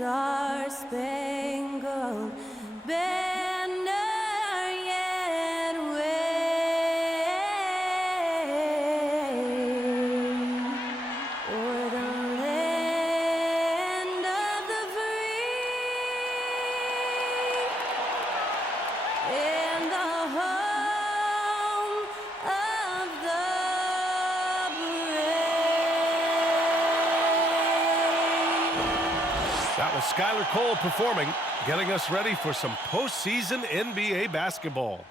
star-spangled banner yet wave o'er the land of the free and the home of the brave. That was Skylar Cole performing, getting us ready for some postseason NBA basketball.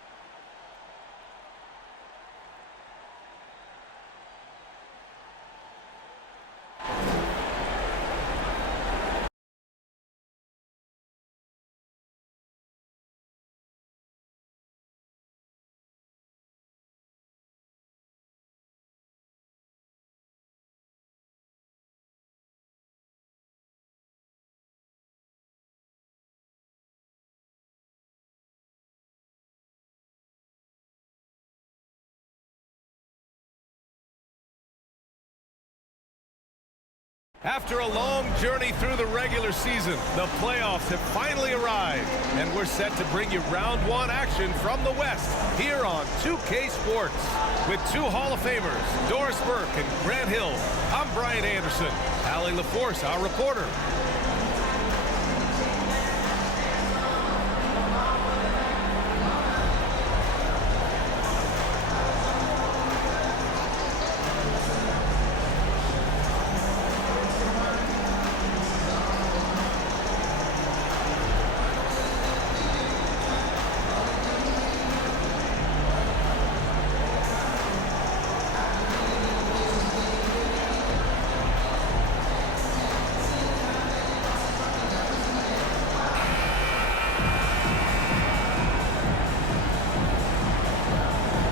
After a long journey through the regular season, the playoffs have finally arrived, and we're set to bring you round one action from the West here on 2K Sports. With two Hall of Famers, Doris Burke and Grant Hill, I'm Brian Anderson. Allie LaForce, our reporter.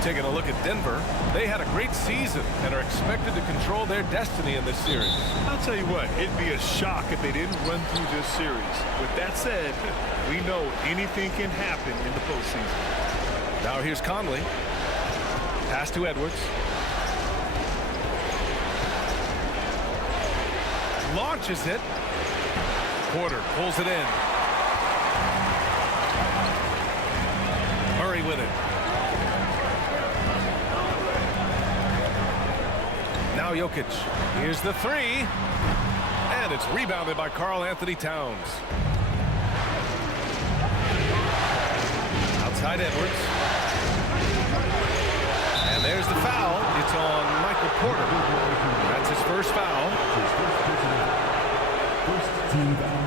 Taking a look at Denver, they had a great season and are expected to control their destiny in this series. I'll tell you what, it'd be a shock if they didn't run through this series. With that said, we know anything can happen in the postseason. Now here's Conley. Pass to Edwards. Launches it. Porter pulls it in. Murray with it. Now Jokic. Here's the three. And it's rebounded by Karl Anthony Towns. Outside Edwards. And there's the foul. It's on Michael Porter. That's his first foul. First team foul.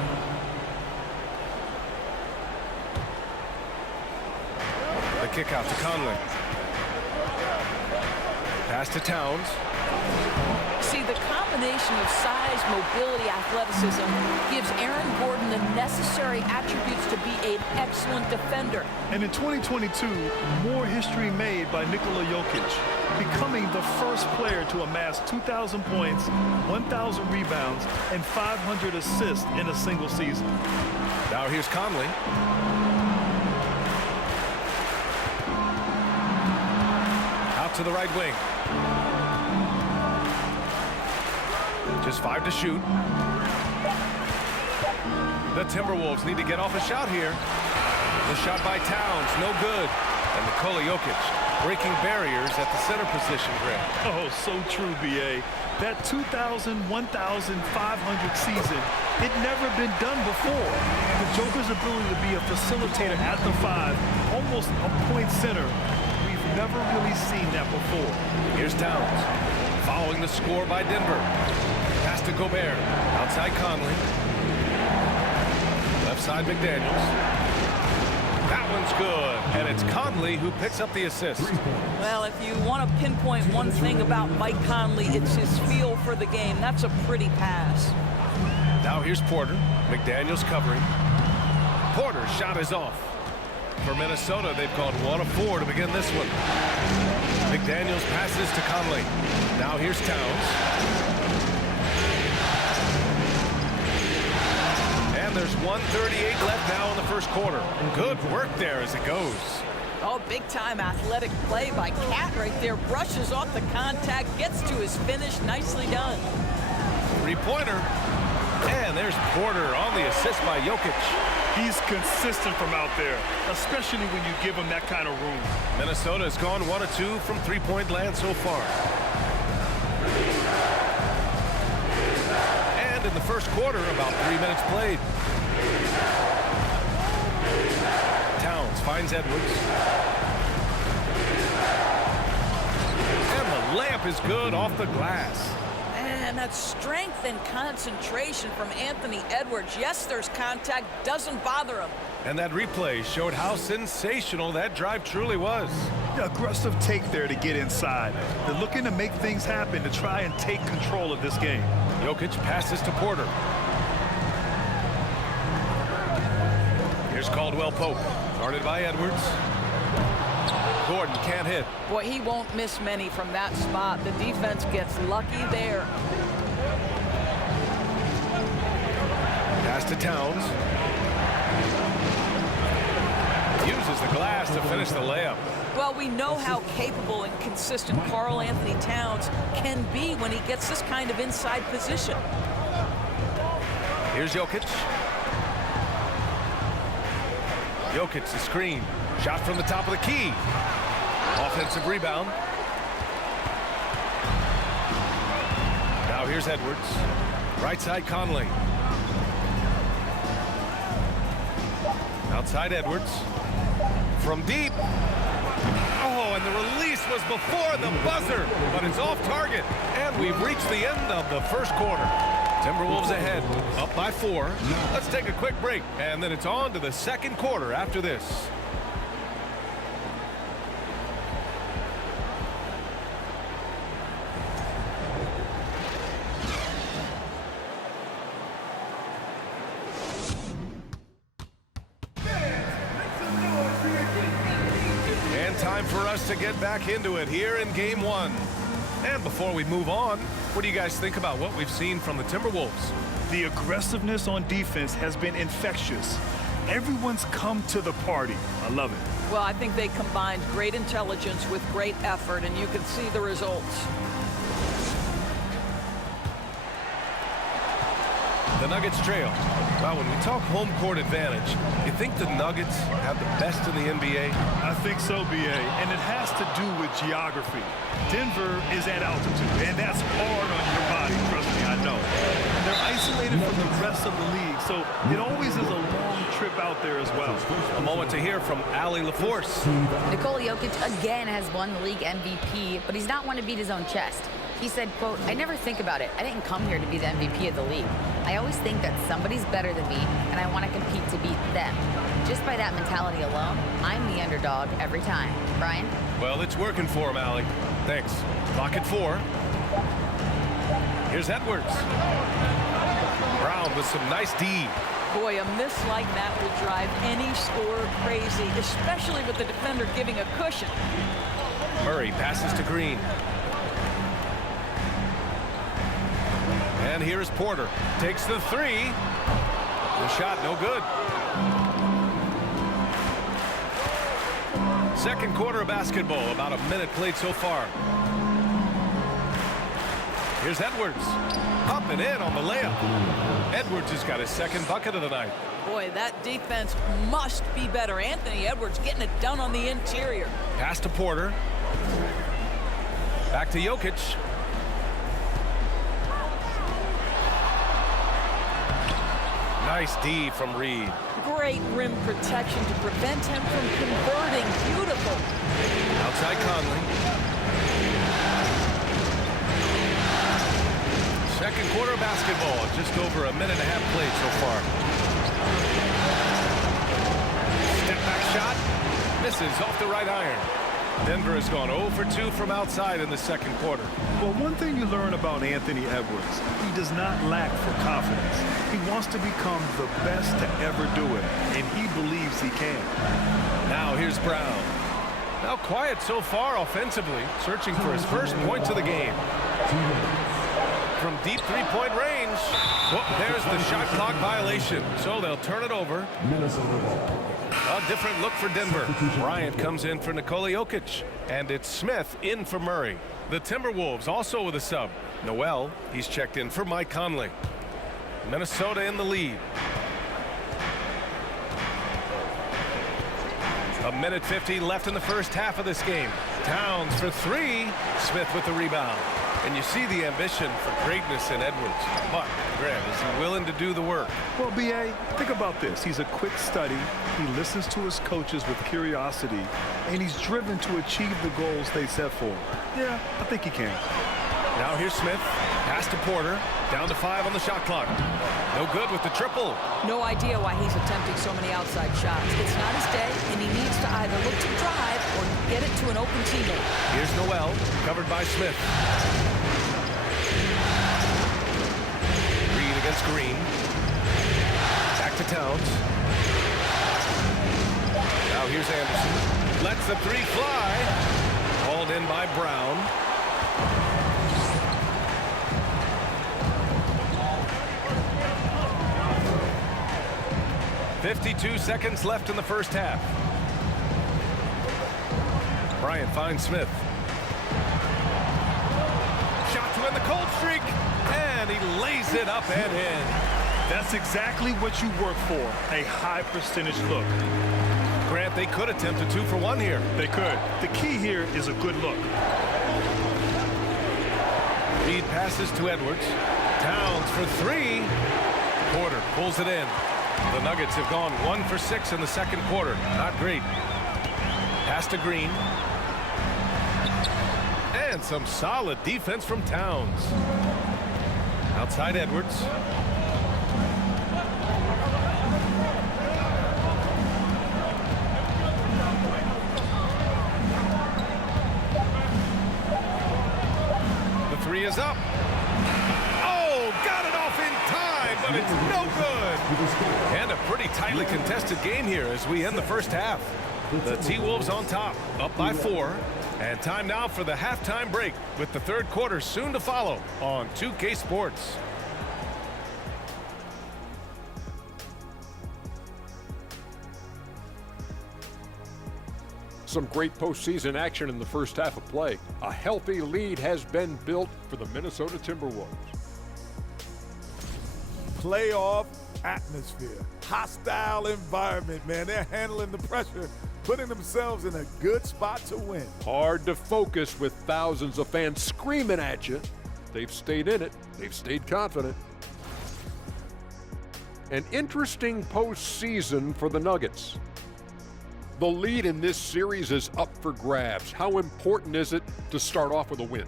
The kick out to Conley. Pass to Towns. See, the combination of size, mobility, athleticism gives Aaron Gordon the necessary attributes to be an excellent defender. And in 2022, more history made by Nikola Jokic, becoming the first player to amass 2,000 points, 1,000 rebounds, and 500 assists in a single season. Now here's Conley. Out to the right wing. Just 5 to shoot. The Timberwolves need to get off a shot here. The shot by Towns, no good. And Nikola Jokic breaking barriers at the center position, Grant. Oh, so true, B.A. That 2,000, 1,500 season, it never been done before. The Joker's ability to be a facilitator at the 5, almost a point center, we've never really seen that before. Here's Towns, following the score by Denver. Pass to Gobert, outside Conley. Left side McDaniels. That one's good, and it's Conley who picks up the assist. Well, if you want to pinpoint one thing about Mike Conley, it's his feel for the game. That's a pretty pass. Now here's Porter. McDaniels covering. Porter's shot is off. For Minnesota, they've called 1 of 4 to begin this one. McDaniels passes to Conley. Now here's Towns. And there's 1:38 left now in the first quarter. Good work there as it goes. Oh, big-time athletic play by Cat right there. Brushes off the contact, gets to his finish. Nicely done. Three-pointer. And there's Porter on the assist by Jokic. He's consistent from out there, especially when you give him that kind of room. Minnesota has gone 1 of 2 from three-point land so far. And in the first quarter, about 3 minutes played. Towns finds Edwards. And the layup is good off the glass. And that strength and concentration from Anthony Edwards. Yes, there's contact, doesn't bother him. And that replay showed how sensational that drive truly was. Aggressive take there to get inside. They're looking to make things happen to try and take control of this game. Jokic passes to Porter. Here's Caldwell Pope, guarded by Edwards. Gordon can't hit. Boy, he won't miss many from that spot. The defense gets lucky there. Pass to Towns. Uses the glass to finish the layup. Well, we know how capable and consistent Karl Anthony Towns can be when he gets this kind of inside position. Here's Jokic. Jokic, the screen. Shot from the top of the key. Offensive rebound. Now here's Edwards. Right side Conley. Outside Edwards. From deep. Oh, and the release was before the buzzer, but it's off target. And we've reached the end of the first quarter. Timberwolves ahead, up by 4. Let's take a quick break, and then it's on to the second quarter after this. And time for us to get back into it here in Game 1. And before we move on, what do you guys think about what we've seen from the Timberwolves? The aggressiveness on defense has been infectious. Everyone's come to the party. I love it. Well, I think they combined great intelligence with great effort, and you can see the results. The Nuggets trail. Well, when we talk home court advantage, you think the Nuggets have the best in the NBA? I think so, B.A., and it has to do with geography. Denver is at altitude, and that's hard on your body, trust me, I know. And they're isolated from the rest of the league, so it always is a long trip out there as well. A moment to hear from Allie LaForce. Nikola Jokic again has won the league MVP, but he's not one to beat his own chest. He said, quote, "I never think about it. I didn't come here to be the MVP of the league. I always think that somebody's better than me, and I want to compete to beat them. Just by that mentality alone, I'm the underdog every time." Brian? Well, it's working for him, Allie. Thanks. Clock at 4. Here's Edwards. Brown with some nice D. Boy, a miss like that will drive any scorer crazy, especially with the defender giving a cushion. Murray passes to Green. And here's Porter. Takes the 3. The shot no good. Second quarter of basketball. About a minute played so far. Here's Edwards. Up and in on the layup. Edwards has got his second bucket of the night. Boy, that defense must be better. Anthony Edwards getting it done on the interior. Pass to Porter. Back to Jokic. Nice D from Reed. Great rim protection to prevent him from converting. Beautiful. Outside Conley. Second quarter of basketball. Just over a minute and a half played so far. Step back shot. Misses off the right iron. Denver has gone 0 for 2 from outside in the second quarter. Well, one thing you learn about Anthony Edwards, he does not lack for confidence. He wants to become the best to ever do it, and he believes he can. Now here's Brown. Now quiet so far offensively, searching for his first points of the game. From deep three-point range. Whoop, there's the shot clock violation, so they'll turn it over. A different look for Denver. Bryant comes in for Nikola Jokic, and it's Smith in for Murray. The Timberwolves also with a sub. Noel, he's checked in for Mike Conley. Minnesota in the lead. A minute 50 left in the first half of this game. Towns for three. Smith with the rebound. And you see the ambition for greatness in Edwards. But, Grant, is he willing to do the work? Well, B.A., think about this. He's a quick study. He listens to his coaches with curiosity, and he's driven to achieve the goals they set for him. Yeah, I think he can. Now here's Smith. Pass to Porter. Down to 5 on the shot clock. No good with the triple. No idea why he's attempting so many outside shots. It's not his day, and he needs to either look to drive or get it to an open teammate. Here's Noel, covered by Smith. Reed against Green. Back to Towns. Now here's Anderson. Lets the three fly. Hauled in by Brown. .52 seconds left in the first half. Bryant finds Smith. Shot to end the cold streak, and he lays it up and in. That's exactly what you work for, a high percentage look. Grant, they could attempt a 2-for-1 here. They could. The key here is a good look. Reed passes to Edwards. Towns for three. Porter pulls it in. The Nuggets have gone 1 for 6 in the second quarter. Not great. Pass to Green. And some solid defense from Towns. Outside Edwards. The three is up. Oh, got it off in time, but it's no good. And a pretty tightly contested game here as we end the first half. The T-Wolves on top, up by 4. And time now for the halftime break with the third quarter soon to follow on 2K Sports. Some great postseason action in the first half of play. A healthy lead has been built for the Minnesota Timberwolves. Playoff atmosphere, hostile environment, man. They're handling the pressure, putting themselves in a good spot to win. Hard to focus with thousands of fans screaming at you. They've stayed in it. They've stayed confident. An interesting postseason for the Nuggets. The lead in this series is up for grabs. How important is it to start off with a win?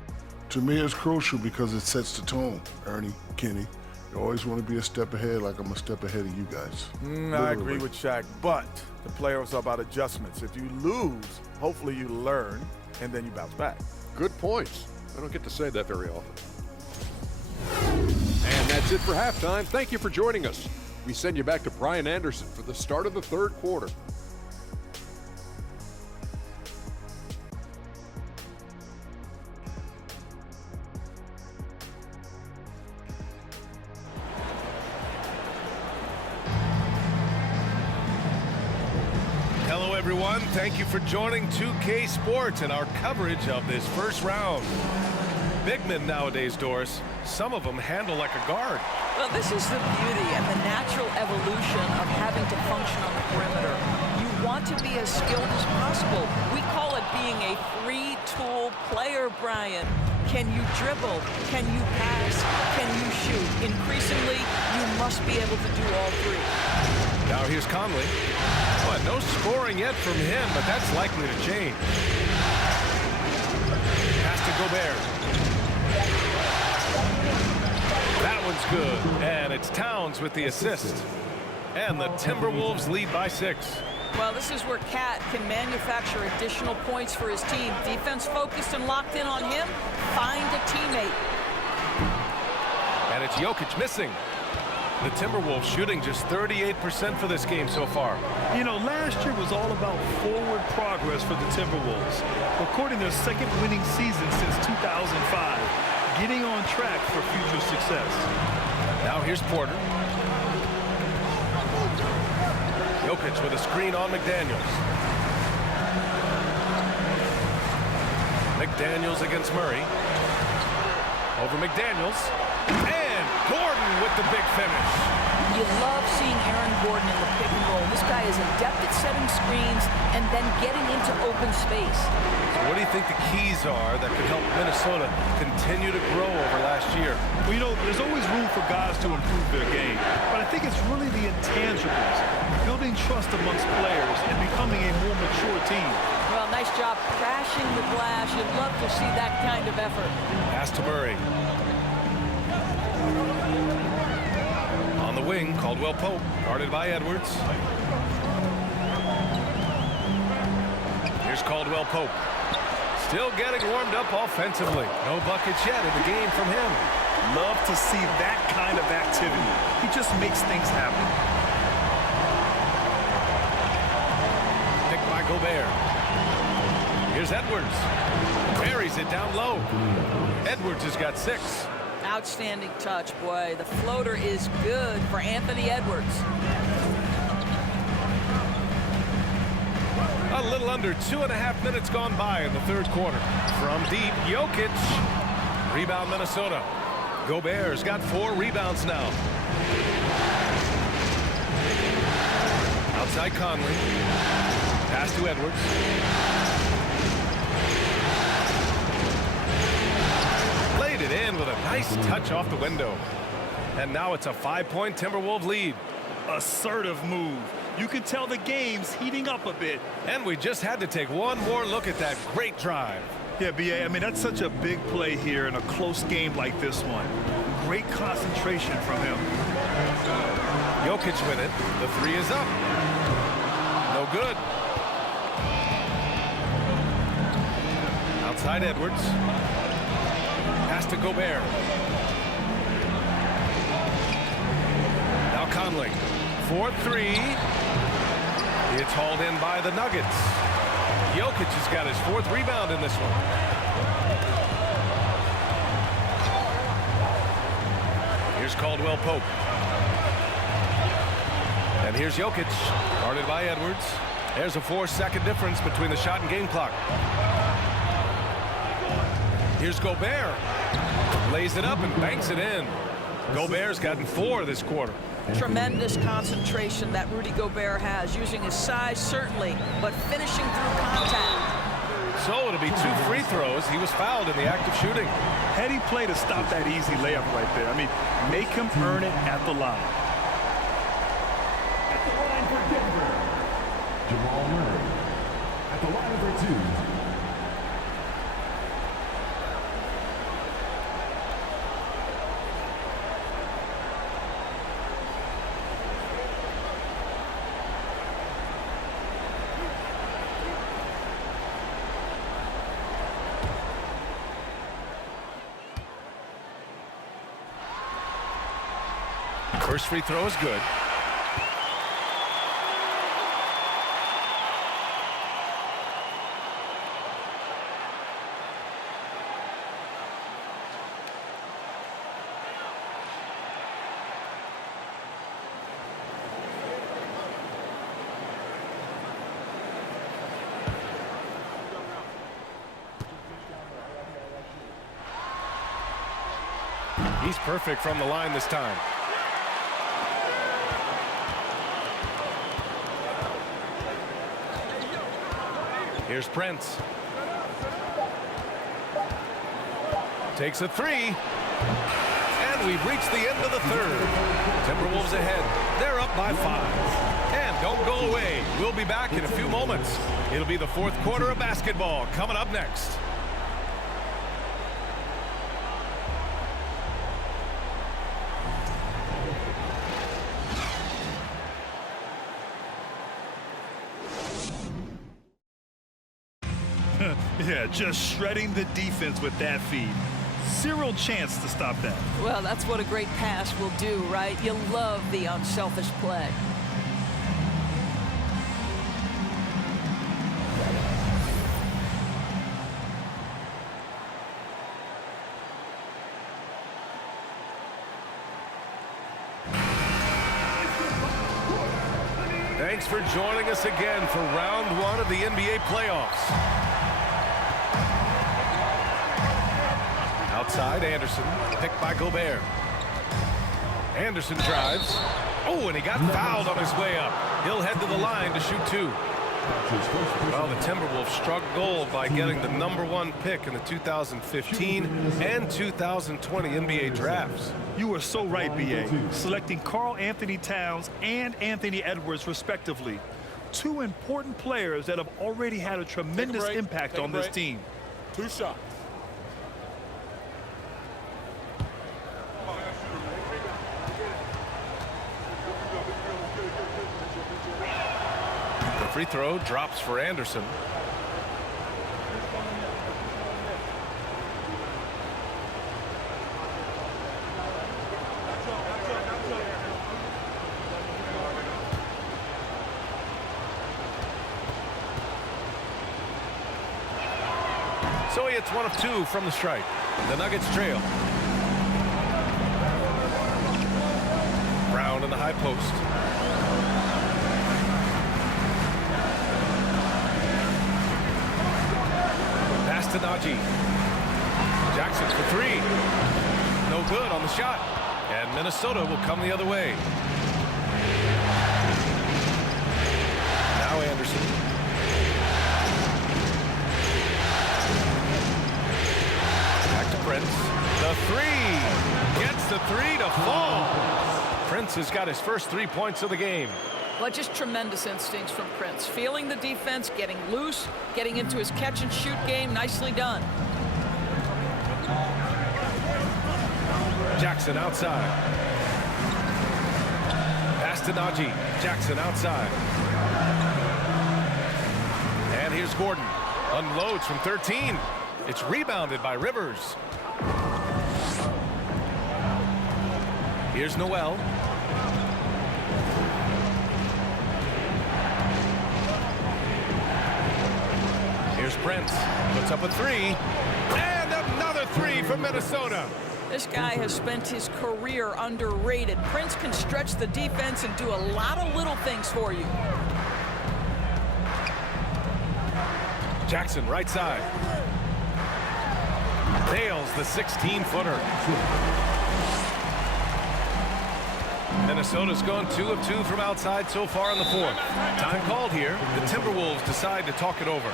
To me, it's crucial because it sets the tone, Ernie, Kenny. You always want to be a step ahead, like I'm a step ahead of you guys. I agree with Shaq, but the playoffs are about adjustments. If you lose, hopefully you learn, and then you bounce back. Good points. I don't get to say that very often. And that's it for halftime. Thank you for joining us. We send you back to Brian Anderson for the start of the third quarter. Hello, everyone. Thank you for joining 2K Sports and our coverage of this first round. Big men nowadays, Doris, some of them handle like a guard. Well, this is the beauty and the natural evolution of having to function on the perimeter. You want to be as skilled as possible. We call it being a three-tool player, Brian. Can you dribble? Can you pass? Can you shoot? Increasingly, you must be able to do all three. Now here's Conley. Well, no scoring yet from him, but that's likely to change. Pass to Gobert. That one's good, and it's Towns with the assist. And the Timberwolves lead by 6. Well, this is where Cat can manufacture additional points for his team. Defense focused and locked in on him. Find a teammate. And it's Jokic missing. The Timberwolves shooting just 38% for this game so far. You know, last year was all about forward progress for the Timberwolves. Recording their second winning season since 2005. Getting on track for future success. Now here's Porter. Jokic with a screen on McDaniels. McDaniels against Murray. Over McDaniels. And Gordon with the big finish. You love seeing Aaron Gordon in the pick and roll. This guy is adept at setting screens and then getting into open space. So what do you think the keys are that could help Minnesota continue to grow over last year? Well, you know, there's always room for guys to improve their game, but I think it's really the intangibles, building trust amongst players and becoming a more mature team. Well, nice job crashing the glass. You'd love to see that kind of effort. Pass to Murray. On the wing, Caldwell Pope, guarded by Edwards. Here's Caldwell Pope. Still getting warmed up offensively. No buckets yet in the game from him. Love to see that kind of activity. He just makes things happen. Picked by Gobert. Here's Edwards. Buries it down low. Edwards has got 6. Outstanding touch, boy. The floater is good for Anthony Edwards. A little under 2.5 minutes gone by in the third quarter. From deep, Jokic. Rebound Minnesota. Gobert's got 4 rebounds now. Outside Conley. Pass to Edwards. Played it in with a nice touch off the window. And now it's a 5-point Timberwolves lead. Assertive move. You can tell the game's heating up a bit. And we just had to take one more look at that great drive. Yeah, B.A., I mean, that's such a big play here in a close game like this one. Great concentration from him. Jokic with it. The 3 is up. No good. Outside Edwards. Pass to Gobert. Now Conley. 4-3. It's hauled in by the Nuggets. Jokic has got his 4th rebound in this one. Here's Caldwell Pope. And here's Jokic, guarded by Edwards. There's a 4-second difference between the shot and game clock. Here's Gobert. Lays it up and banks it in. Gobert's gotten 4 this quarter. Tremendous concentration that Rudy Gobert has, using his size certainly, but finishing through contact. So it'll be 2 free throws. He was fouled in the act of shooting. Heady play to stop that easy layup right there. I mean, make him earn it at the line. At the line for Denver, Jamal Murray. At the line for 2. First free throw is good. He's perfect from the line this time. Here's Prince. Takes a 3. And we've reached the end of the third. Timberwolves ahead. They're up by 5. And don't go away. We'll be back in a few moments. It'll be the 4th quarter of basketball coming up next. Yeah, just shredding the defense with that feed. Zero chance to stop that. Well, that's what a great pass will do, right? You love the unselfish play. Thanks for joining us again for round 1 of the NBA playoffs. Outside, Anderson, picked by Gobert. Anderson drives. Oh, and he got fouled on his way up. He'll head to the line to shoot 2. Well, the Timberwolves struck gold by getting the #1 pick in the 2015 and 2020 NBA drafts. You are so right, B.A. Selecting Karl Anthony Towns and Anthony Edwards, respectively. 2 important players that have already had a tremendous impact on this team. 2 shots. The free throw drops for Anderson. So he hits 1 of 2 from the strike. The Nuggets trail. Brown in the high post. Pass to Najee. Jackson for 3. No good on the shot. And Minnesota will come the other way. Now Anderson. Prince, the 3, gets the 3 to fall. Prince has got his first 3 points of the game. Well, just tremendous instincts from Prince. Feeling the defense, getting loose, getting into his catch-and-shoot game. Nicely done. Jackson outside. Pass to Najee. Jackson outside. And here's Gordon. Unloads from 13. It's rebounded by Rivers. Here's Noel. Here's Prince. Puts up a 3. And another 3 from Minnesota. This guy has spent his career underrated. Prince can stretch the defense and do a lot of little things for you. Jackson right side. Nails the 16-footer. Minnesota's gone 2 of 2 from outside so far in the 4th. Time called here. The Timberwolves decide to talk it over.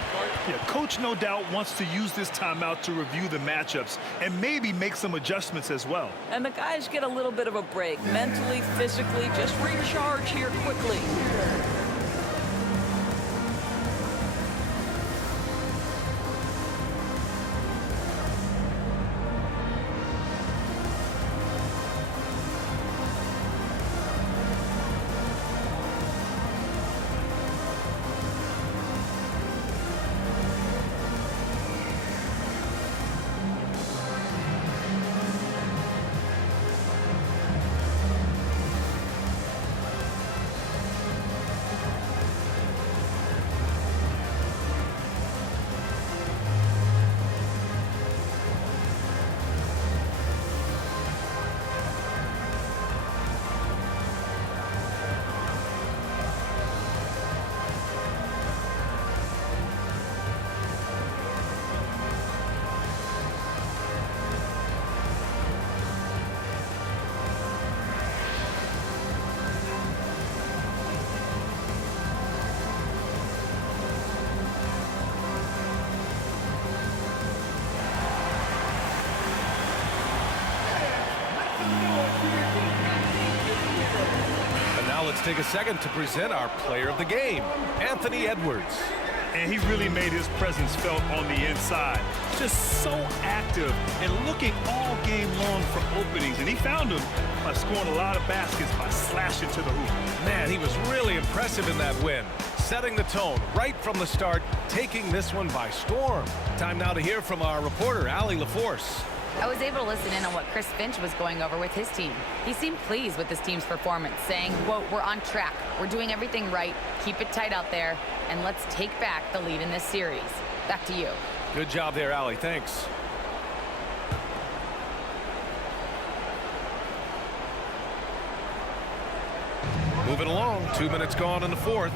Yeah, coach no doubt wants to use this timeout to review the matchups and maybe make some adjustments as well. And the guys get a little bit of a break. Mentally, physically, just recharge here quickly. Let's take a second to present our player of the game, Anthony Edwards. And he really made his presence felt on the inside. Just so active and looking all game long for openings. And he found them by scoring a lot of baskets by slashing to the hoop. Man, he was really impressive in that win. Setting the tone right from the start, taking this one by storm. Time now to hear from our reporter, Allie LaForce. I was able to listen in on what Chris Finch was going over with his team. He seemed pleased with his team's performance, saying, quote, "We're on track. We're doing everything right. Keep it tight out there, and let's take back the lead in this series." Back to you. Good job there, Allie. Thanks. Moving along. 2 minutes gone in the 4th.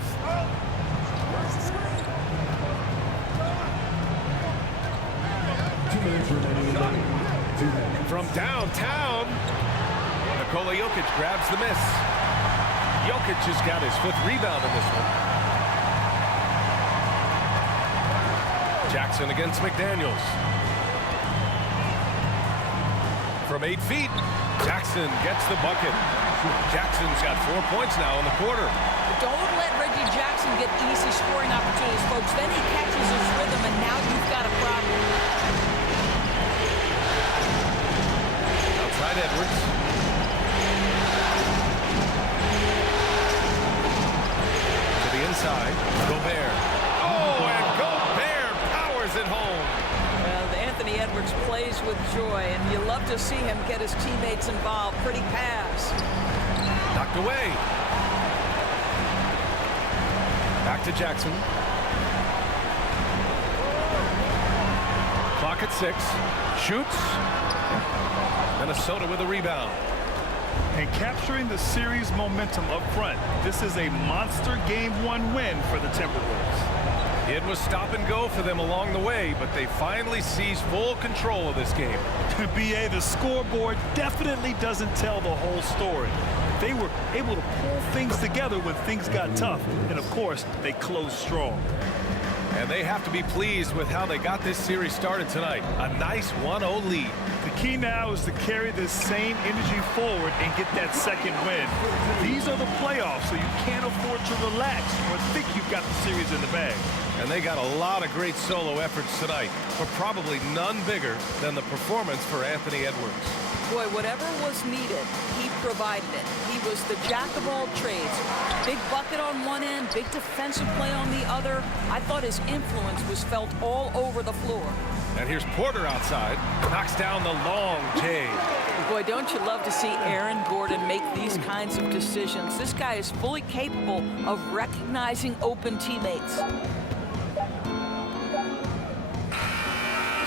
From downtown, the Nikola Jokic grabs the miss. Jokic has got his 5th rebound in this one. Jackson against McDaniels. From 8 feet, Jackson gets the bucket. Jackson's got 4 points now in the quarter. Don't let Reggie Jackson get easy scoring opportunities, folks. Then he catches his rhythm, and now you've got a problem. Outside Edwards. To the inside. Gobert. Oh, and Gobert powers it home. Well, Anthony Edwards plays with joy, and you love to see him get his teammates involved. Pretty pass. Knocked away. Back to Jackson. Clock at 6. Shoots. Minnesota with a rebound. And capturing the series momentum up front. This is a monster Game 1 win for the Timberwolves. It was stop and go for them along the way, but they finally seized full control of this game. BA, the scoreboard definitely doesn't tell the whole story. They were able to pull things together when things got tough, and of course, they closed strong. And they have to be pleased with how they got this series started tonight. A nice 1-0 lead. The key now is to carry this same energy forward and get that second win. These are the playoffs, so you can't afford to relax or think you've got the series in the bag. And they got a lot of great solo efforts tonight, but probably none bigger than the performance for Anthony Edwards. Boy, whatever was needed, he provided it. He was the jack of all trades. Big bucket on one end, big defensive play on the other. I thought his influence was felt all over the floor. And here's Porter outside, knocks down the long J. Boy, don't you love to see Aaron Gordon make these kinds of decisions? This guy is fully capable of recognizing open teammates.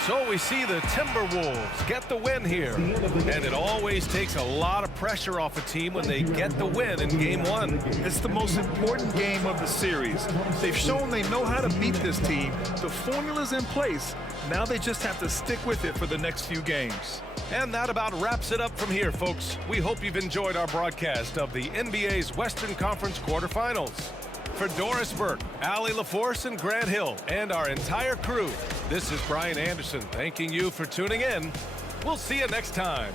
So we see the Timberwolves get the win here. And it always takes a lot of pressure off a team when they get the win in Game 1. It's the most important game of the series. They've shown they know how to beat this team. The formula's in place. Now they just have to stick with it for the next few games. And that about wraps it up from here, folks. We hope you've enjoyed our broadcast of the NBA's Western Conference quarterfinals. For Doris Burke, Allie LaForce, and Grant Hill, and our entire crew, this is Brian Anderson thanking you for tuning in. We'll see you next time.